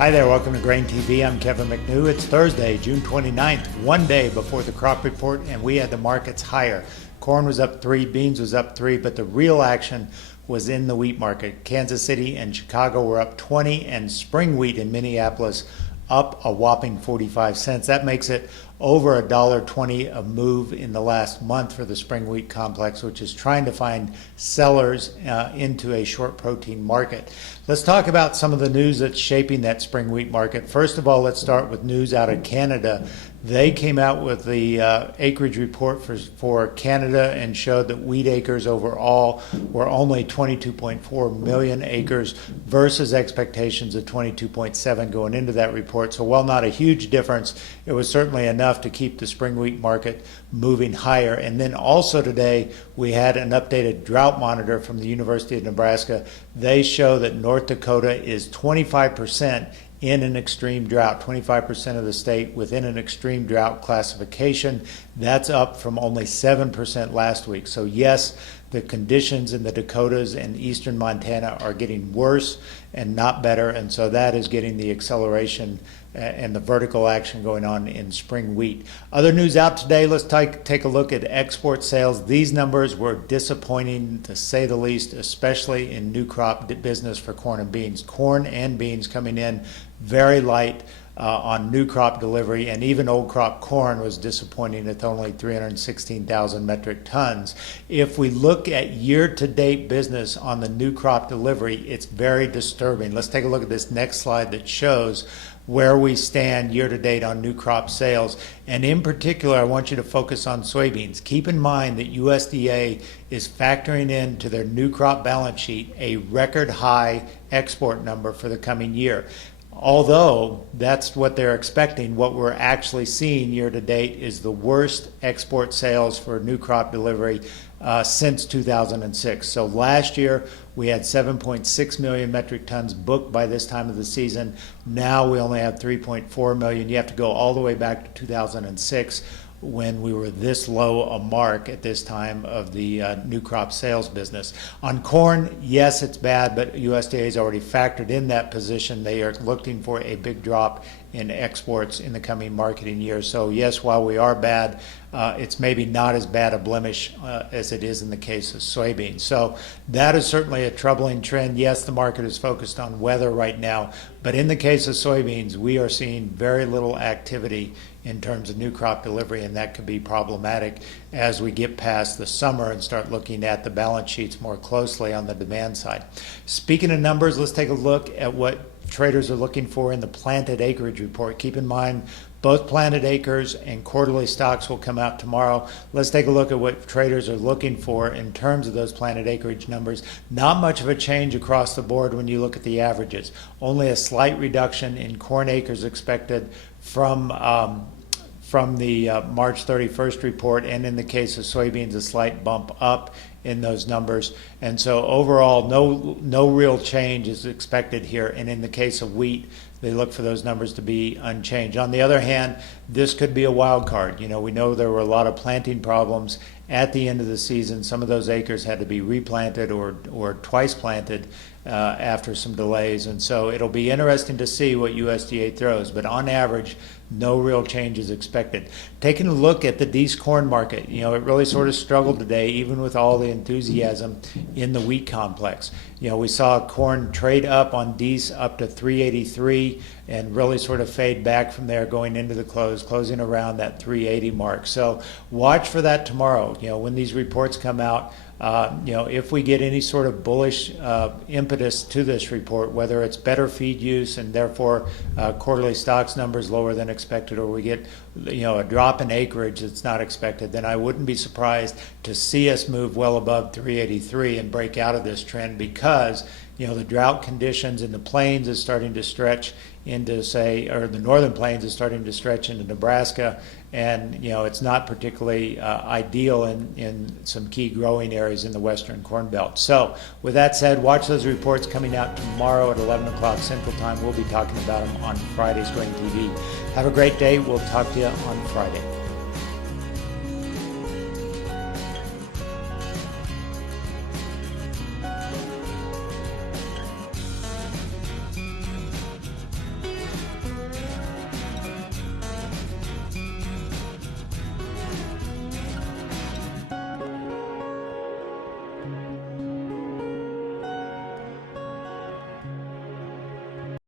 Hi there, welcome to Grain TV. I'm Kevin McNew. It's Thursday, June 29th, one day before the crop report, and we had the markets higher. Corn was up 3, beans was up 3, but the real action was in the wheat market. Kansas City and Chicago were up 20, and spring wheat in Minneapolis up a whopping 45 cents. That makes it over $1.20 a move in the last month for the spring wheat complex, which is trying to find sellers into a short protein market. Let's talk about some of the news that's shaping that spring wheat market. First of all, let's start with news out of Canada. They came out with the acreage report for Canada and showed that wheat acres overall were only 22.4 million acres versus expectations of 22.7 going into that report. So while not a huge difference, it was certainly enough to keep the spring wheat market moving higher. And then also today, we had an updated drought monitor from the University of Nebraska. They show that North Dakota is 25% in an extreme drought, 25% of the state within an extreme drought classification. That's up from only 7% last week. So yes, the conditions in the Dakotas and eastern Montana are getting worse and not better, and so that is getting the acceleration and the vertical action going on in spring wheat. Other news out today, let's take a look at export sales. These numbers were disappointing to say the least, especially in new crop business for corn and beans. Corn and beans coming in very light on new crop delivery, and even old crop corn was disappointing at only 316,000 metric tons. If we look at year-to-date business on the new crop delivery, it's very disturbing. Let's take a look at this next slide that shows where we stand year-to-date on new crop sales. And in particular, I want you to focus on soybeans. Keep in mind that USDA is factoring into their new crop balance sheet a record high export number for the coming year. Although that's what they're expecting, what we're actually seeing year to date is the worst export sales for new crop delivery since 2006. So last year we had 7.6 million metric tons booked by this time of the season. Now we only have 3.4 million. You have to go all the way back to 2006 when we were this low a mark at this time of the new crop sales business. On corn, yes, it's bad, but USDA has already factored in that position. They are looking for a big drop in exports in the coming marketing year. So yes, while we are bad, it's maybe not as bad a blemish as it is in the case of soybeans. So that is certainly a troubling trend. Yes, the market is focused on weather right now, but in the case of soybeans, we are seeing very little activity in terms of new crop delivery, and that could be problematic as we get past the summer and start looking at the balance sheets more closely on the demand side. Speaking of numbers, let's take a look at what traders are looking for in the planted acreage report. Keep in mind, both planted acres and quarterly stocks will come out tomorrow. Let's take a look at what traders are looking for in terms of those planted acreage numbers. Not much of a change across the board when you look at the averages. Only a slight reduction in corn acres expected from the March 31st report, and in the case of soybeans, a slight bump up in those numbers. And so overall, no real change is expected here. And in the case of wheat, they look for those numbers to be unchanged. On the other hand, this could be a wild card. You know, we know there were a lot of planting problems at the end of the season. Some of those acres had to be replanted or twice planted after some delays. And so it'll be interesting to see what USDA throws. But on average, no real change is expected. Taking a look at the Dees corn market, you know, it really sort of struggled today, even with all the enthusiasm in the wheat complex. You know, we saw corn trade up on Dees up to 383 and really sort of fade back from there going into the close, closing around that 380 mark. So watch for that tomorrow. You know, when these reports come out, you know, if we get any sort of bullish impetus to this report, whether it's better feed use and therefore quarterly stocks numbers lower than expected, or we get, you know, a drop in acreage that's not expected, then I wouldn't be surprised to see us move well above 383 and break out of this trend, because, you know, the drought conditions in the plains is starting to stretch into, say, or the northern plains is starting to stretch into Nebraska, and, you know, it's not particularly ideal in some key growing areas in the western corn belt. So with that said, watch those reports coming out tomorrow at 11 o'clock Central Time. We'll be talking about them on Friday's Grain TV. Have a great day. We'll talk to you on Friday.